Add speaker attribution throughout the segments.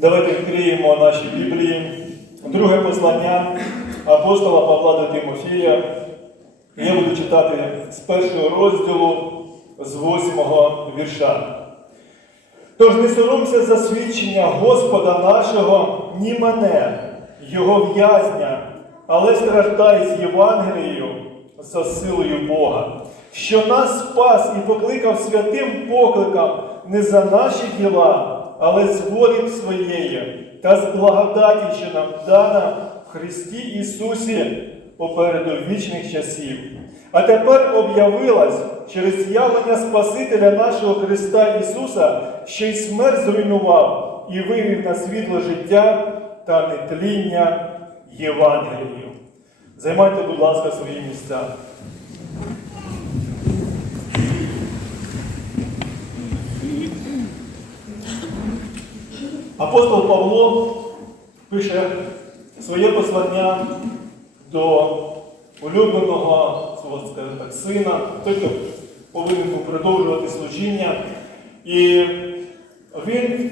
Speaker 1: Давайте відкриємо наші Біблії. Друге послання апостола Павла до Тимофія. Я буду читати з першого розділу, з восьмого вірша. Тож не соромся за свідчення Господа нашого, ні мене, Його в'язня, але страждай з Євангелією за силою Бога, що нас спас і покликав святим покликом не за наші діла, але з волі своєї та з благодаті, що нам дана в Христі Ісусі попереду вічних часів. А тепер об'явилась через явлення Спасителя нашого Христа Ісуса, що й смерть зруйнував і вивів на світло життя та нетління Євангелію. Займайте, будь ласка, свої місця. Апостол Павло пише своє послання до улюбленого свого так, сина, той, хто повинен був продовжувати служіння. І він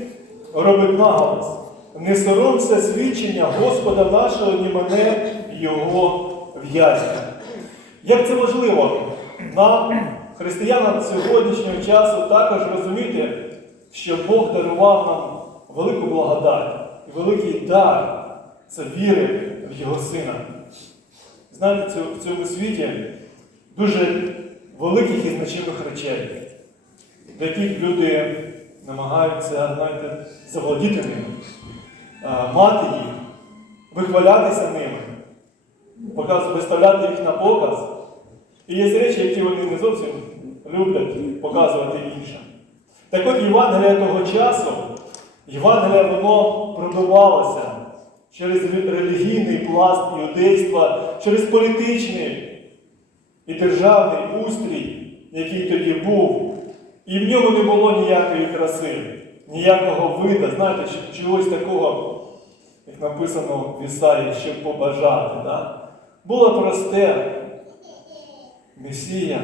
Speaker 1: робить наголос. Не соромся свідчення Господа нашого, ні мене Його в'язня. Як це важливо нам, християнам сьогоднішнього часу, також розуміти, що Бог дарував нам велику благодать і великий дар це віри в Його Сина. Знаєте, в цьому світі дуже великих і значимих речей, до яких люди намагаються знаєте, заволодіти ними, мати їх, вихвалятися ними, виставляти їх на показ. І є речі, які вони не зовсім люблять показувати іншим. Так от Євангелія того часу, Євангелія воно пробивалося через релігійний пласт іудейства, через політичний і державний устрій, який тоді був. І в ньому не було ніякої краси, ніякого вида, знаєте, чогось такого, як написано в Ісаї, щоб побажати. Да? Було просте Месія,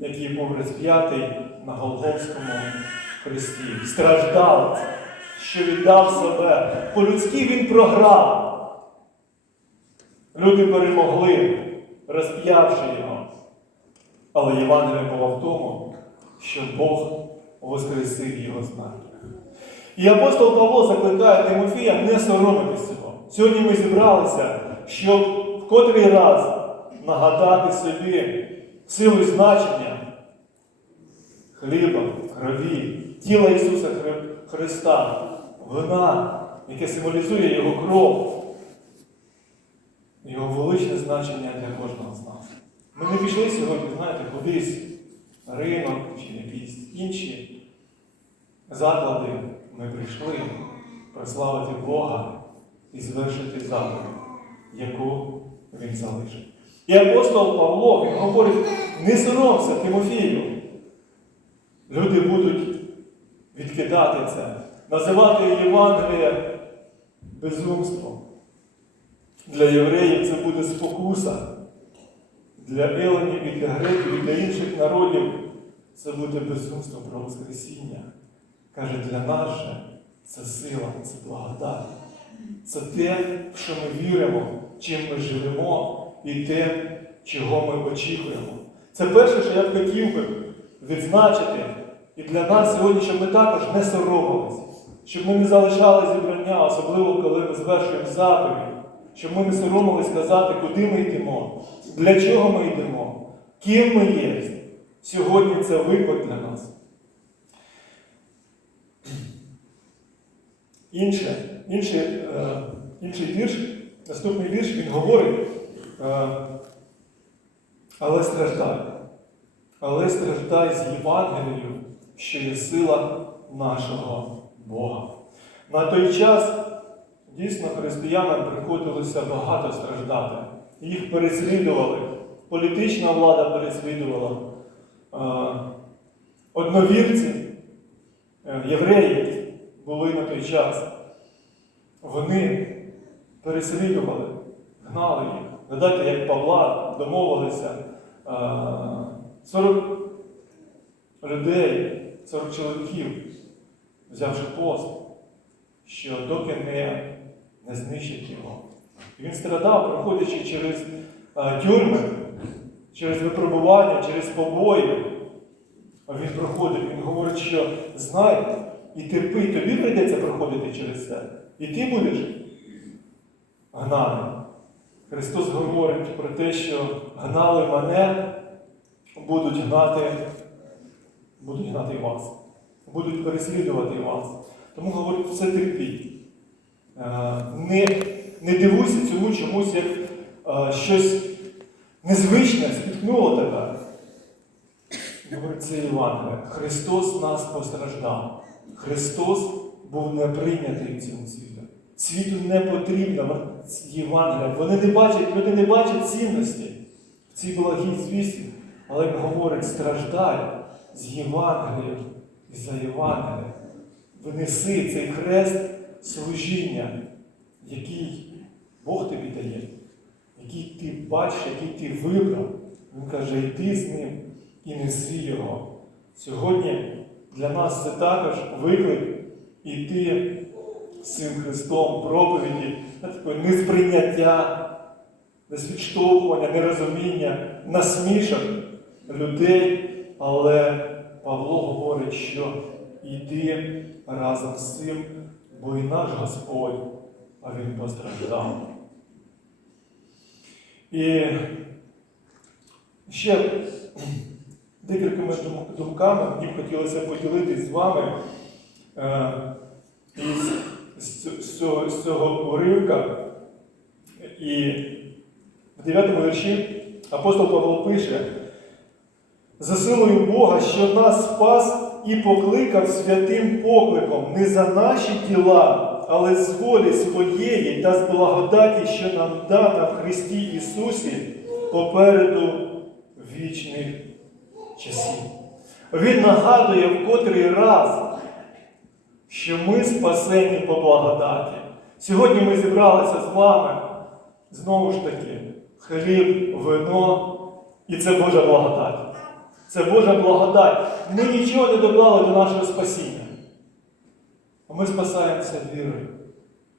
Speaker 1: який був розп'ятий на Голгофському хресті, страждав, що віддав себе. По-людськи він програв. Люди перемогли, розп'явши його. Але Євангелія була в тому, що Бог воскресив його знання. І апостол Павло закликає Тимофія не соромитись цього. Сьогодні ми зібралися, щоб в котрий раз нагадати собі силу значення хліба, крові, тіла Ісуса Христа, вина, яке символізує Його кров, його величне значення для кожного з нас. Ми не пішли сьогодні, знаєте, кудись на ринок чи якісь інші заклади. Ми прийшли прославити Бога і звершити заповідь, яку Він залишив. І апостол Павло він говорить, не соромся, Тимофію. Люди будуть відкидати це, називати Євангеліє безумством. Для євреїв це буде спокуса. Для еленів і для греків, і для інших народів це буде безумство про Воскресіння. Каже, для нас же це сила, це благодать. Це те, в що ми віримо, чим ми живемо, і те, чого ми очікуємо. Це перше, що я б хотів би відзначити і для нас сьогодні, щоб ми також не соромилися, щоб ми не залишали зібрання, особливо коли ми звершуємо заповідь, щоб ми не соромились сказати, куди ми йдемо, для чого ми йдемо, ким ми є. Сьогодні це виклик для нас. Інше, інший, е, інший вірш, наступний вірш, він говорить, е, але страждай. Але страждай з Євангелією, що є сила нашого Бога. На той час дійсно християнам приходилося багато страждати. Їх переслідували, політична влада переслідувала. Е, Одновірці, е, євреї, були на той час, вони переслідували, гнали їх. Згадайте, як Павла домовилися е, 40 людей, 40 чоловіків, взявши пост, що доки не, не знищать його. І він страдав, проходячи через е, тюрми, через випробування, через побої. А він проходить, він говорить, що знай і терпи, і тобі прийдеться проходити через це. І ти будеш гнаний. Христос говорить про те, що гнали мене, будуть гнати, будуть гнати вас, будуть переслідувати вас. Тому говорить, все терпіть. Е, Не, не дивуйся цьому чомусь, як е, щось незвичне, спіткнуло тебе. Говорить, це Євангелія. Христос нас постраждав. Христос був не прийнятий в цьому світі. Світу не потрібно Євангелія. Вони не бачать, люди не бачать цінності в цій благій звісті. Але говорить, страждай з Євангелієм і за Євангелієм. Винеси цей хрест служіння, який Бог тобі дає, який ти бачиш, який ти вибрав. Він каже, йди з ним і неси його. Сьогодні для нас це також виклик іти з цим Христом проповіді, несприйняття, несвідштовхування, нерозуміння, насмішок людей. Але Павло говорить, що йди разом з цим, бо і наш Господь, а Він постраждав. І ще декількома думками мені б хотілося поділитися з вами е, з цього, з цього уривка. І в 9 вірші апостол Павло пише: за силою Бога, що нас спас і покликав святим покликом не за наші діла, але з волі своєї та з благодаті, що нам дана в Христі Ісусі попереду вічних часів. Він нагадує в котрий раз, що ми спасені по благодаті. Сьогодні ми зібралися з вами, знову ж таки, хліб, вино, і це Божа благодать. Це Божа благодать. Ми нічого не доклали до нашого спасіння. А ми спасаємося вірою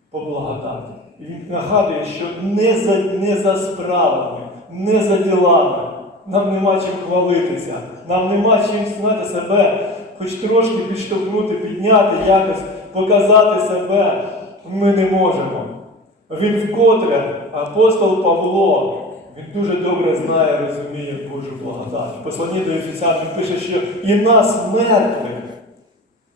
Speaker 1: по благодаті. І він нагадує, що не за, не за справами, не за ділами. Нам нема чим хвалитися, нам нема чим знати себе, хоч трошки підштовхнути, підняти, якось показати себе. Ми не можемо. Він вкотре, апостол Павло, він дуже добре знає, розуміє Божу благодать. В посланні до Ефесян пише, що і нас мертвих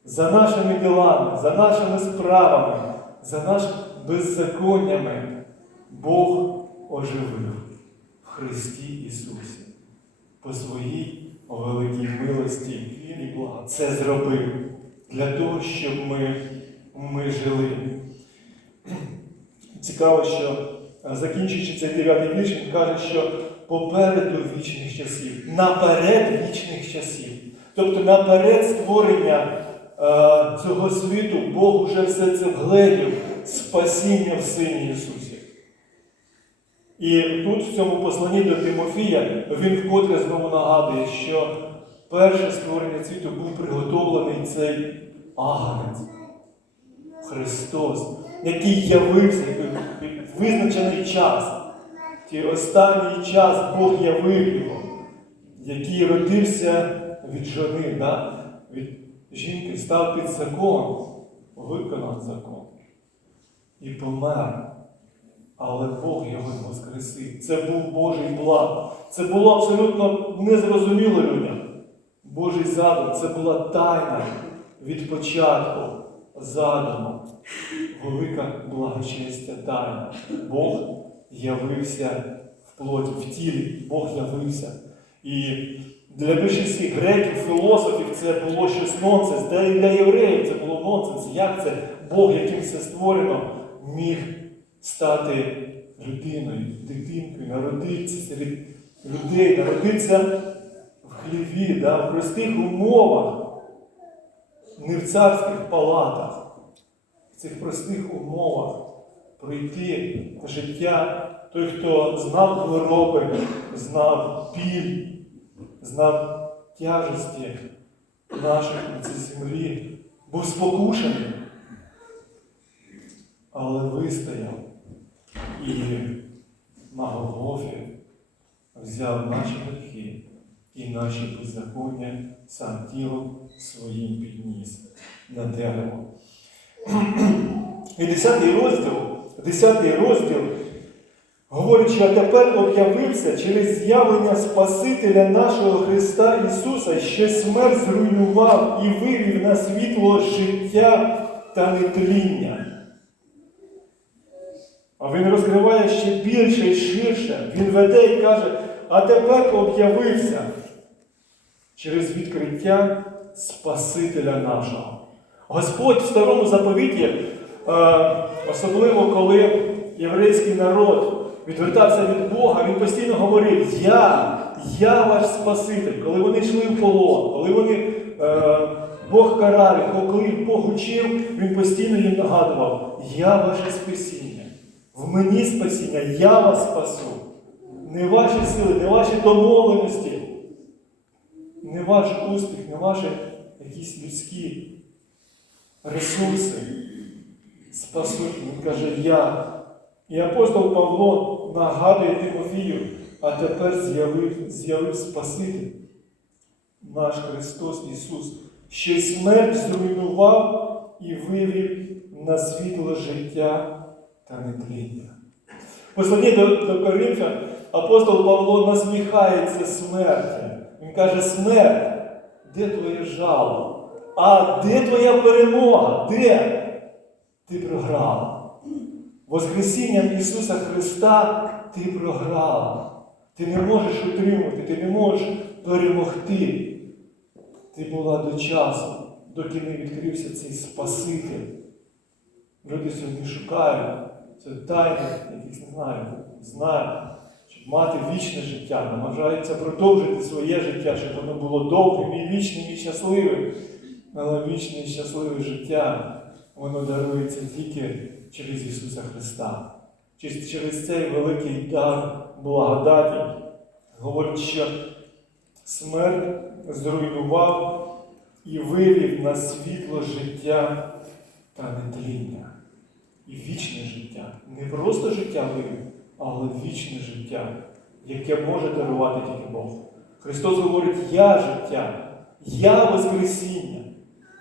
Speaker 1: за нашими ділами, за нашими справами, за нашими беззаконнями Бог оживив в Христі Ісусі. По своїй великій милості і блага це зробив для того, щоб ми, ми жили. Цікаво, що закінчуючи цей дев'ятий вірш, він каже, що попереду вічних часів, наперед вічних часів. Тобто наперед створення е, цього світу Бог уже все це вгледів, спасіння в Сині Ісусі. І тут, в цьому посланні до Тимофія, він вкотре знову нагадує, що перше створення світу був приготовлений цей агнець, Христос, який явився в визначений час. Ті останній час Бог явив його, який родився від жони, да? від жінки, став під закон, виконав закон і помер. Але Бог його воскресив. Це був Божий план. Це було абсолютно незрозуміло людям. Божий задум це була тайна від початку задуму. Велика благочестя тайна. Бог явився в плоті, в тілі. Бог явився. І для більшості греків, філософів це було щось нонсенс. Та і для євреїв це було нонсенс. Як це Бог, яким все створено, міг стати людиною, дитинкою, народитися серед людей, народитися в хліві, да, в простих умовах, не в царських палатах, в цих простих умовах пройти життя той, хто знав хвороби, знав біль, знав тяжесті наших на цій землі, був спокушений. але вистояв і на Голгофі взяв наші гріхи і наші беззаконня сам тілом своїм підніс на дерево. І 10 розділ, 10 розділ говорить, що тепер об'явився через з'явлення Спасителя нашого Христа Ісуса, що смерть зруйнував і вивів на світло життя та нетління. А він розкриває ще більше і ширше. Він веде і каже, а тепер об'явився через відкриття Спасителя нашого. Господь в старому заповіті, е, особливо коли єврейський народ відвертався від Бога, він постійно говорив: Я, я ваш Спаситель. Коли вони йшли в полон, коли вони е, Бог карав, коли Бог учив, він постійно їм нагадував: Я ваше спасіння. В мені спасіння, я вас спасу. Не ваші сили, не ваші домовленості, не ваш успіх, не ваші якісь людські ресурси спасуть. Він каже, я. І апостол Павло нагадує Тимофію, а тепер з'явив, з'явив Спаситель, наш Христос Ісус, що й смерть зруйнував і вивів на світло життя та нетління. В Посланні до, до Коринфян апостол Павло насміхається смерті. Він каже, смерть, де твоє жало? А де твоя перемога? Де? Ти програла. Воскресінням Ісуса Христа ти програла. Ти не можеш утримати, ти не можеш перемогти. Ти була до часу, доки не відкрився цей Спаситель. Люди сьогодні шукають це тайни, яких не знаю, знають, щоб мати вічне життя, намагаються продовжити своє життя, щоб воно було довгим і вічним і щасливим. Але вічне і щасливе життя, воно дарується тільки через Ісуса Христа. Через цей великий дар благодаті. Говорить, що смерть зруйнував і вивів на світло життя та нетління. І вічне життя. Не просто життя вивів, але вічне життя, яке може дарувати тільки Бог. Христос говорить, я життя, я Воскресіння.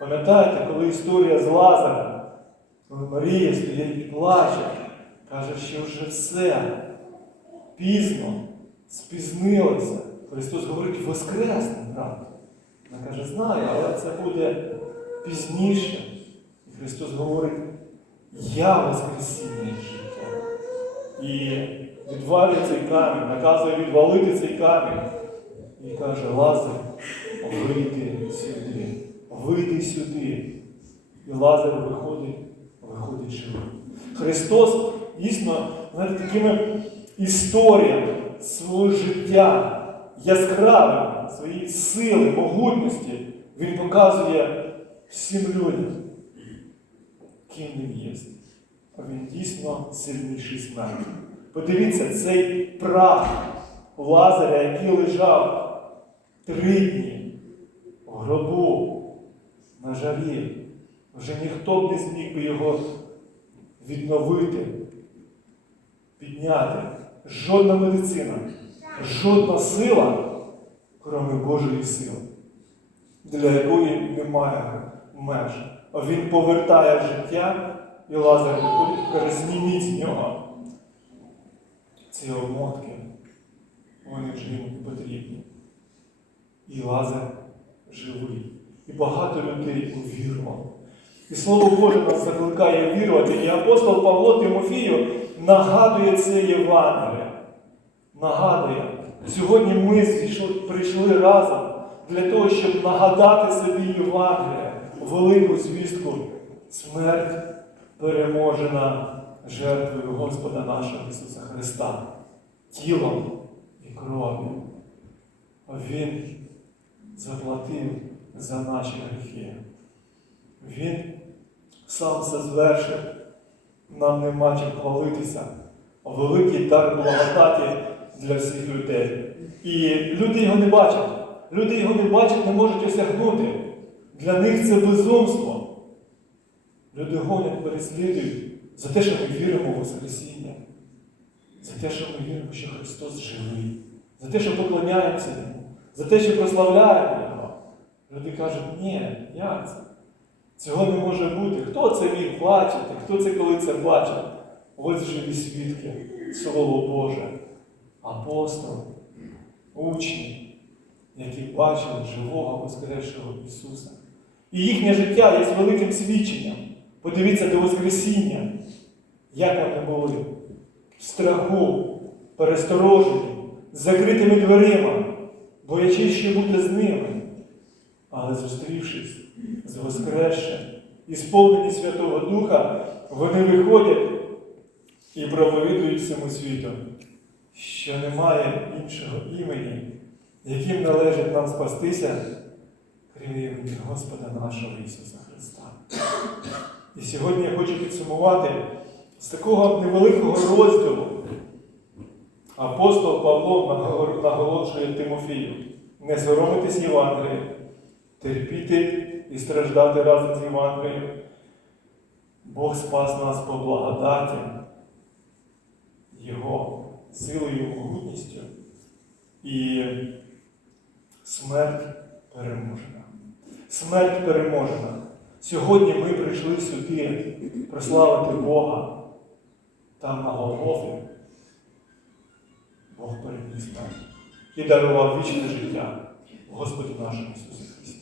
Speaker 1: Пам'ятаєте, коли історія з Лазарем, коли Марія стоїть і плаче, каже, що вже все пізно, спізнилося. Христос говорить, воскресне, брат. Вона каже, знаю, але це буде пізніше. І Христос говорить, я Воскресіння і. Відвалює цей камінь, наказує відвалити цей камінь. І каже, Лазар, вийди сюди, вийди сюди. І Лазар виходить, виходить живим. Христос дійсно знаєте, такими історіями свого життя, яскравими, своєї сили, могутності, Він показує всім людям, ким він є. А він дійсно сильніший смерті. Подивіться, цей прах Лазаря, який лежав три дні в гробу на жарі, вже ніхто б не зміг би його відновити, підняти. Жодна медицина, жодна сила, крім Божої сили, для якої немає меж. Він повертає життя, і Лазар виходить каже, зніміть з нього ці обмотки. Вони вже йому потрібні. І Лазар живий. І багато людей увірувало. І Слово Боже нас закликає вірувати. І апостол Павло Тимофію нагадує це Євангеліє. Нагадує. Сьогодні ми прийшли разом для того, щоб нагадати собі Євангеліє, велику звістку, смерть переможена жертвою Господа нашого Ісуса Христа, тілом і кров'ю. Він заплатив за наші гріхи. Він сам це звершив, нам нема чим хвалитися. Великий дар благодаті для всіх людей. І люди його не бачать. Люди його не бачать, не можуть осягнути. Для них це безумство. Люди гонять, переслідують, за те, що ми віримо в Воскресіння, за те, що ми віримо, що Христос живий, за те, що поклоняємося Йому, за те, що прославляємо Його. Люди кажуть, ні, як це? Цього не може бути. Хто це міг бачити? Хто це коли це бачив? Ось живі свідки, Слово Боже, апостоли, учні, які бачили живого Воскресшого Ісуса. І їхнє життя є великим свідченням. Подивіться до Воскресіння, як вони були в страху, пересторожені, з закритими дверима, боячись, що буде з ними. Але зустрівшись з Воскресшим і сповнені Святого Духа, вони виходять і проповідують всьому світу, що немає іншого імені, яким належить нам спастися, крім імені Господа нашого Ісуса Христа. І сьогодні я хочу підсумувати з такого невеликого розділу. Апостол Павло наголошує Тимофію не соромитись Євангелія, терпіти і страждати разом з Євангелієм. Бог спас нас по благодаті, Його силою, могутністю, і смерть переможена. Смерть переможена. Сьогодні ми прийшли сюди прославити Бога там на Голгофі. Бог переніс нас і дарував вічне життя Господу нашому Ісусу Христі.